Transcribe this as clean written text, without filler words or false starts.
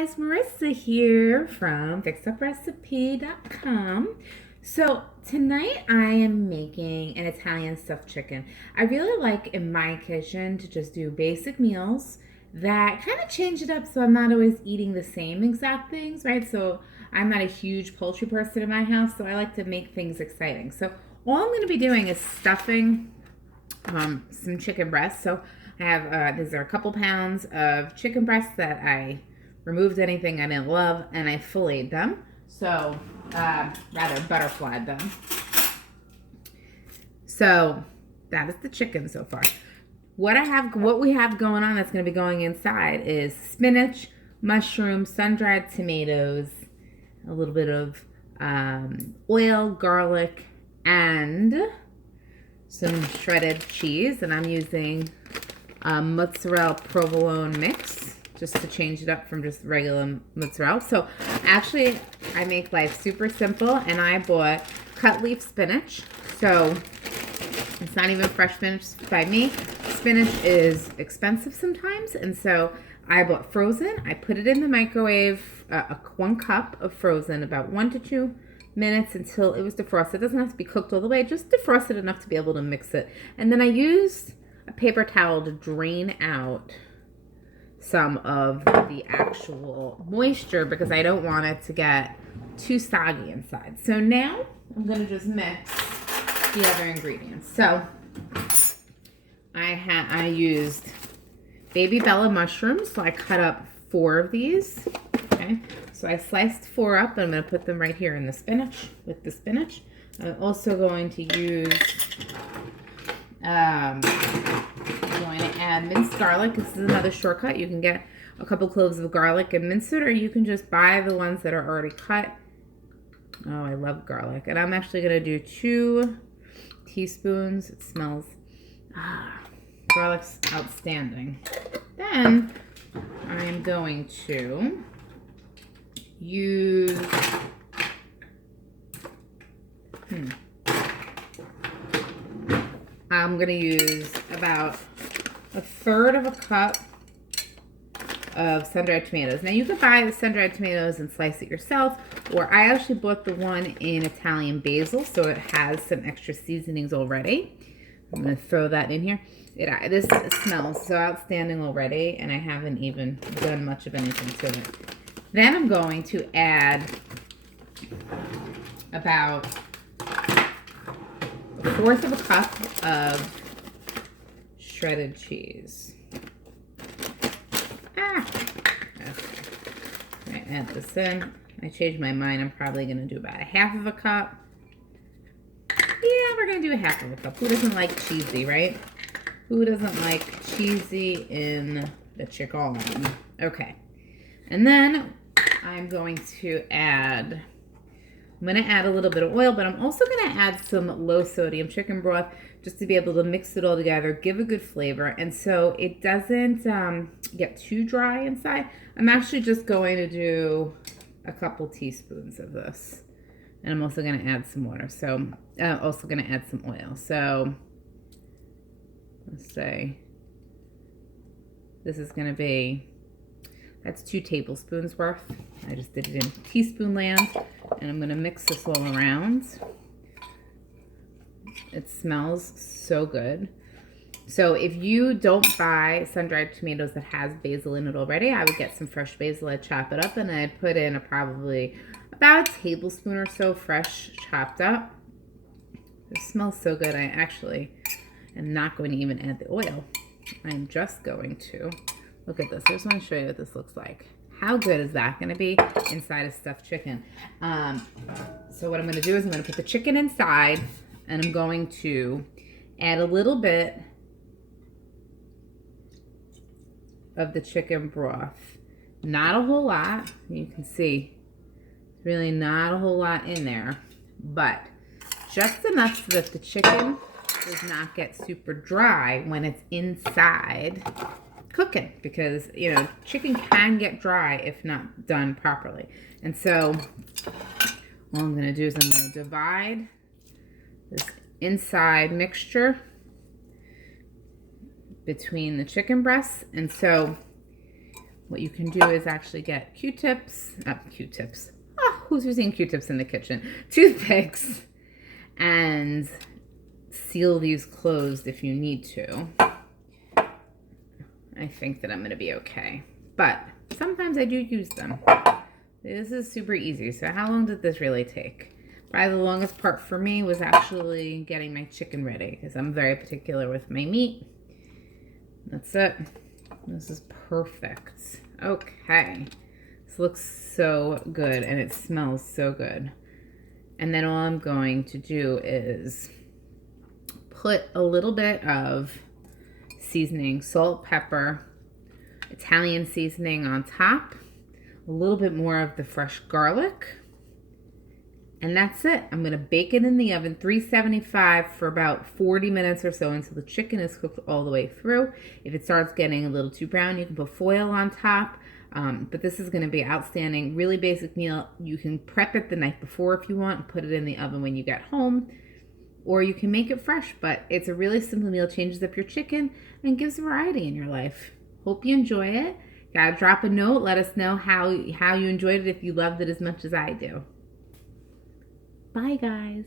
guys, Marissa here from fixuprecipe.com. So tonight I am making an Italian stuffed chicken. I really like in my kitchen to just do basic meals that kind of change it up so I'm not always eating the same exact things, right? So I'm not a huge poultry person in my house, so I like to make things exciting. So all I'm going to be doing is stuffing some chicken breasts. So I have, these are a couple pounds of chicken breasts that I removed anything I didn't love and I filleted them. So, rather butterflied them. So that is the chicken so far. What we have going on that's going to be going inside is spinach, mushrooms, sun-dried tomatoes, a little bit of oil, garlic, and some shredded cheese, and I'm using mozzarella provolone mix just to change it up from just regular mozzarella. So actually I make life super simple, and I bought cut leaf spinach. So it's not even fresh spinach by me. Spinach is expensive sometimes, and so I bought frozen. I put it in the microwave, 1 cup of frozen, about 1 to 2 minutes until it was defrosted. It doesn't have to be cooked all the way, just defrosted enough to be able to mix it. And then I used a paper towel to drain out some of the actual moisture because I don't want it to get too soggy inside. So now I'm going to just mix the other ingredients. So I used baby Bella mushrooms, so I cut up 4 of these. Okay, so I sliced 4 up, and I'm going to put them right here in the spinach, with the spinach. I'm also going to use, I'm going to add minced garlic. This is another shortcut. You can get a couple cloves of garlic and mince it, or you can just buy the ones that are already cut. Oh, I love garlic. And I'm actually going to do 2 teaspoons. It smells, garlic's outstanding. Then I'm going to use I'm going to use about 1/3 of a cup of sun-dried tomatoes. Now you can buy the sun-dried tomatoes and slice it yourself, or I actually bought the one in Italian basil, so it has some extra seasonings already. I'm going to throw that in here. This smells so outstanding already, and I haven't even done much of anything to it. Then I'm going to add about 1/4 of a cup of shredded cheese. Okay. I add this in. I changed my mind. I'm probably going to do about 1/2 of a cup. Yeah, we're going to do 1/2 of a cup. Who doesn't like cheesy, right? Who doesn't like cheesy in the chicken? Okay. And then I'm going to add a little bit of oil, but I'm also going to add some low sodium chicken broth just to be able to mix it all together, give a good flavor. And so it doesn't get too dry inside. I'm actually just going to do a couple teaspoons of this. And I'm also going to add some water. So also going to add some oil. So let's say this is going to be, that's 2 tablespoons worth. I just did it in teaspoon land, and I'm going to mix this all around. It smells so good. So if you don't buy sun-dried tomatoes that has basil in it already, I would get some fresh basil. I'd chop it up, and I'd put in probably about a tablespoon or so fresh chopped up. It smells so good. I actually am not going to even add the oil. I'm just going to, look at this. I just want to show you what this looks like. How good is that going to be inside a stuffed chicken? So what I'm going to do is I'm going to put the chicken inside, and I'm going to add a little bit of the chicken broth. Not a whole lot. You can see really not a whole lot in there, but just enough so that the chicken does not get super dry when it's inside cooking, because you know chicken can get dry if not done properly. And so all I'm going to do is I'm going to divide this inside mixture between the chicken breasts. And so what you can do is actually get Q-tips, Q-tips. Oh, who's using Q-tips in the kitchen? Toothpicks, and seal these closed if you need to. I think that I'm going to be okay. But sometimes I do use them. This is super easy. So how long did this really take? Probably the longest part for me was actually getting my chicken ready because I'm very particular with my meat. That's it. This is perfect. Okay. This looks so good and it smells so good. And then all I'm going to do is put a little bit of seasoning, salt, pepper, Italian seasoning on top, a little bit more of the fresh garlic, and that's it. I'm going to bake it in the oven, 375 for about 40 minutes or so until the chicken is cooked all the way through. If it starts getting a little too brown, you can put foil on top. But this is going to be outstanding. Really basic meal. You can prep it the night before if you want and put it in the oven when you get home. Or you can make it fresh, but it's a really simple meal. Changes up your chicken and gives variety in your life. Hope you enjoy it. Gotta drop a note. Let us know how you enjoyed it, if you loved it as much as I do. Bye, guys.